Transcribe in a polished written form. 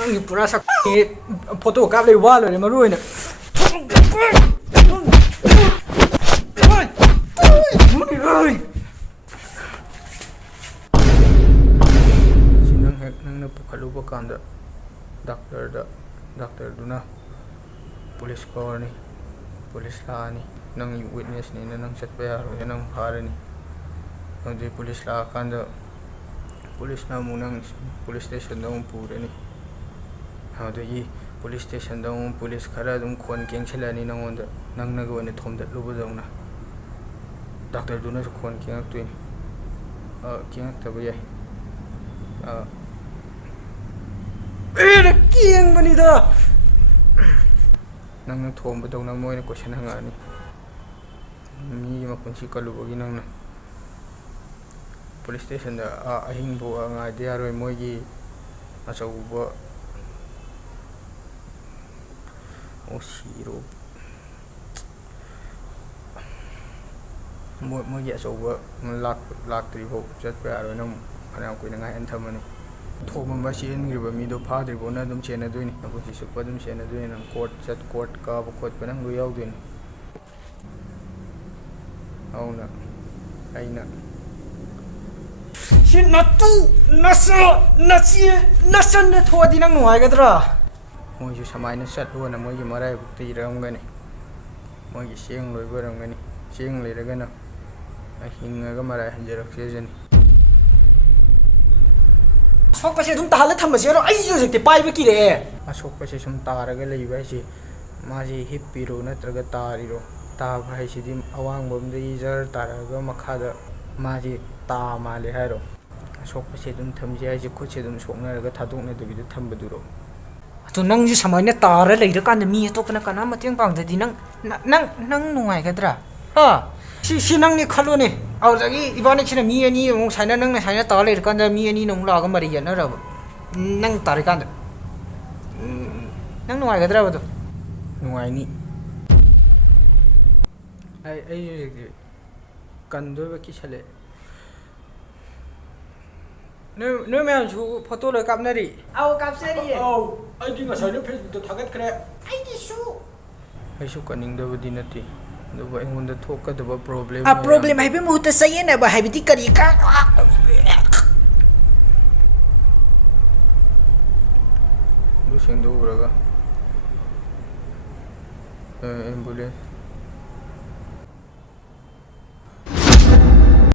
ꯅꯪꯒꯤ ꯄꯨꯔꯥ ꯁꯛ ꯐꯣꯇꯣ ꯀꯥꯞ ꯂꯩ ꯋꯥ ꯂꯣꯏꯔꯦ ꯃꯔꯨ ꯑꯣꯏꯅ ꯁꯤ ꯅꯪ ꯍꯦꯛ ꯅꯪꯅ ꯄꯨꯈꯠꯂꯨꯕ ꯀꯥꯟꯗ ꯗꯥꯛꯇꯔꯗꯨꯅ ꯄꯨꯂꯤꯁ ꯀꯧꯔꯅꯤ ꯄꯨꯂꯤꯁ ꯂꯥꯛꯑꯅꯤ ꯅꯪ ꯋꯤꯠꯅꯦꯁꯅꯤꯅ ꯅꯪ ꯆꯠꯄ ꯌꯥꯔꯣꯏ ꯅꯪ ꯐꯥꯔꯅꯤ ꯑꯗꯨꯗꯩ ꯄꯨꯂꯤꯁ ꯂꯥꯛꯑꯀꯥꯟꯗ ꯄꯨꯂꯤꯁꯅ ꯑꯃꯨꯛ ꯅꯪ ꯄꯨꯂꯤꯁ ꯁ꯭ꯇꯦꯁꯟꯗ ꯑꯃꯨꯛ ꯄꯨꯔꯅꯤ ꯑꯗꯨꯗꯒꯤ ꯄꯨꯂꯤꯁ ꯁ꯭ꯇꯦꯁꯟꯗ ꯑꯃꯨꯛ ꯄꯨꯂꯤꯁ ꯈꯔ ꯑꯗꯨꯝ ꯈꯣꯟ ꯀꯦꯡꯁꯤꯜꯂꯅꯤ ꯅꯪꯉꯣꯟꯗ ꯅꯪꯅꯒ ꯑꯣꯏꯅ ꯊꯣꯝꯗꯠꯂꯨꯕꯗꯧꯅ ꯗꯥꯛꯇꯔꯗꯨꯅꯁꯨ ꯈꯣꯟ ꯀꯦꯡꯉꯛꯇꯣꯏꯅꯤ ꯀꯦꯡꯉꯛꯇꯕ ꯌꯥꯏ ꯑꯦꯅ ꯀꯦꯡꯕꯅꯤꯗ ꯅꯪꯅ ꯊꯣꯝꯕꯗꯧꯅ ꯃꯣꯏꯅ ꯀꯣꯏꯁꯟ ꯍꯪꯉꯛꯑꯅꯤ ꯃꯤꯒꯤ ꯃꯄꯨꯟꯁꯤ ꯀꯜꯂꯨꯕꯒꯤ ꯅꯪꯅ ꯄꯨꯂꯤꯁ ꯁ꯭ꯇꯦꯁꯟꯗ ꯑꯍꯤꯡꯐꯥꯎ ꯉꯥꯏꯗ ꯌꯥꯔꯣꯏ ꯃꯣꯏꯒꯤ ꯑꯆꯧꯕ ꯁꯤꯔꯣ ꯃꯣꯏꯒꯤ ꯑꯆꯧꯕ ꯂꯥꯛꯇ꯭ꯔꯤꯐꯥꯎ ꯆꯠꯄ ꯌꯥꯔꯣꯏ ꯅꯪ ꯐꯅꯌꯥꯝ ꯀꯨꯏꯅ ꯉꯥꯏꯍꯟ ꯊꯝꯃꯅꯤ ꯊꯣꯝꯃꯝꯕ ꯆꯦꯟꯈ꯭ꯔꯤꯕ ꯃꯤꯗꯣ ꯐꯥꯗ꯭ꯔꯤꯐꯥꯎꯅ ꯑꯗꯨꯝ ꯁꯦꯟꯅꯗꯣꯏꯅꯤ ꯃꯄꯨꯟꯁꯤ ꯆꯨꯞꯄ ꯑꯗꯨꯝ ꯁꯦꯟꯅꯗꯣꯏꯅꯤ ꯅꯪ ꯀꯣꯔꯠ ꯀꯥꯕ ꯈꯣꯠꯄ ꯅꯪ ꯂꯣꯏ ꯌꯥꯎꯗꯣꯏꯅꯤ ꯑꯗꯨꯅ ꯑꯩꯅ ꯁꯤ ꯅꯇꯨ ꯅꯆꯥ ꯅꯆꯦ ꯅꯆꯟꯗ ꯊꯣꯛꯑꯗꯤ ꯅꯪ ꯅꯨꯡꯉꯥꯏꯒꯗ꯭ꯔꯥ ꯃꯣꯏꯁꯨ ꯁꯨꯃꯥꯏꯅ ꯆꯠꯂꯣꯅ ꯃꯣꯏꯒꯤ ꯃꯔꯥꯏꯕꯛꯇ ꯏꯔꯝꯒꯅꯤ ꯃꯣꯏꯒꯤ ꯆꯦꯡ ꯂꯣꯏꯕ ꯑꯣꯏꯔꯝꯒꯅꯤ ꯆꯦꯡ ꯂꯩꯔꯒꯅ ꯍꯤꯡꯉꯒ ꯃꯔꯥꯏ ꯍꯟꯖꯔꯛꯆꯖꯅꯤ ꯑꯁꯣꯛꯄꯁꯦ ꯑꯗꯨꯝ ꯇꯥꯍꯜꯂ ꯊꯝꯕꯁꯦꯔꯣ ꯑꯩꯁꯨ ꯍꯧꯖꯤꯛꯇꯤ ꯄꯥꯏꯕ ꯀꯤꯔꯛꯑꯦ ꯑꯁꯣꯛꯄꯁꯦ ꯁꯨꯝ ꯇꯥꯔꯒ ꯂꯩꯕ ꯍꯥꯏꯁꯦ ꯃꯥꯁꯤ ꯍꯤꯞꯄꯤꯔꯣ ꯅꯠꯇ꯭ꯔꯒ ꯇꯥꯔꯤꯔോ ꯇꯥꯕ ꯍꯥꯏꯁꯤꯗꯤ ꯑꯋꯥꯡꯕ ꯑꯃꯗꯒꯤ ꯖꯔ ꯇꯥꯔꯛꯑꯒ ꯃꯈꯥꯗ ꯃꯥꯁꯤ ꯇꯥ ꯃꯥꯜꯂꯦ ꯍꯥꯏꯔꯣ ꯑꯁꯣꯛꯄꯁꯦ ꯑꯗꯨꯝ ꯊꯝꯁꯦ ꯍꯥꯏꯁꯦ ꯈꯨꯠꯁꯦ ꯑꯗꯨꯝ ꯁꯣꯛꯅꯔꯒ ꯊꯥꯗꯣꯛꯅꯗꯕꯤꯗ ꯊꯝꯕꯗꯨꯔꯣ ꯑꯗꯣ ꯅꯪꯁꯨ ꯁꯨꯃꯥꯏꯅ ꯇꯥꯔ ꯂꯩꯔꯀꯥꯟꯗ ꯃꯤ ꯑꯇꯣꯞꯄꯅ ꯀꯅꯥ ꯃꯇꯦꯡ ꯄꯥꯡꯗ꯭ꯔꯗꯤ ꯅꯪ ꯅꯨꯡꯉꯥꯏꯒꯗ꯭ꯔꯥ ꯁꯤ ꯅꯪꯅꯤ ꯈꯜꯂꯣꯅꯦ ꯑꯗꯨꯗꯒꯤ ꯏꯕꯥꯅꯤꯁꯤꯅ ꯃꯤ ꯑꯅꯤ ꯑꯃꯨꯛ ꯁꯥꯏꯅ ꯅꯪꯅ ꯁꯥꯏꯅ ꯇꯥꯔ ꯂꯩꯔꯀꯥꯟꯗ ꯃꯤ ꯑꯅꯤꯅ ꯑꯃꯨꯛ ꯂꯥꯛꯑꯒ ꯃꯔꯩ ꯌꯦꯠꯅꯔꯕ ꯅꯪ ꯇꯥꯔꯤꯀꯥꯟꯗ ꯅꯪ ꯅꯨꯡꯉꯥꯏꯒꯗ꯭ꯔꯕꯗꯣ ꯅꯨꯡꯉꯥꯏꯅꯤ ꯑꯩ ꯍꯧꯖꯤꯛꯇꯤ ꯀꯟꯗꯣꯏꯕ ꯀꯤꯁꯜꯂꯛꯑꯦ ꯅꯣꯏ ꯃꯌꯥꯝꯁꯨ ꯐꯣꯇꯣ ꯂꯣꯏ ꯀꯥꯞꯅꯔꯤ ꯑꯧ ꯀꯥꯞꯆꯔꯤꯌꯦ ꯑꯩꯗꯤ ꯉꯁꯥꯏꯅ ꯐꯦꯁꯕꯨꯛꯇ ꯊꯥꯒꯠꯈ꯭ꯔꯦ ꯑꯩꯒꯤꯁꯨ ꯑꯩꯁꯨ ꯀꯟꯅꯤꯡꯗꯕꯗꯤ ꯅꯠꯇꯦ ꯑꯗꯨꯕꯨ ꯑꯩꯉꯣꯟꯗ ꯊꯣꯛꯀꯗꯕ ꯄ꯭ꯔꯣꯕ꯭ꯂꯦꯝ ꯍꯥꯏꯕꯒꯤ ꯃꯍꯨꯠꯇ ꯆꯌꯦꯠꯅꯕ ꯍꯥꯏꯕꯗꯤ ꯀꯔꯤ ꯑꯗꯨ ꯁꯦꯡꯗꯣꯛꯎꯔꯒ ꯑꯦꯝꯕꯨꯂꯦꯟꯁ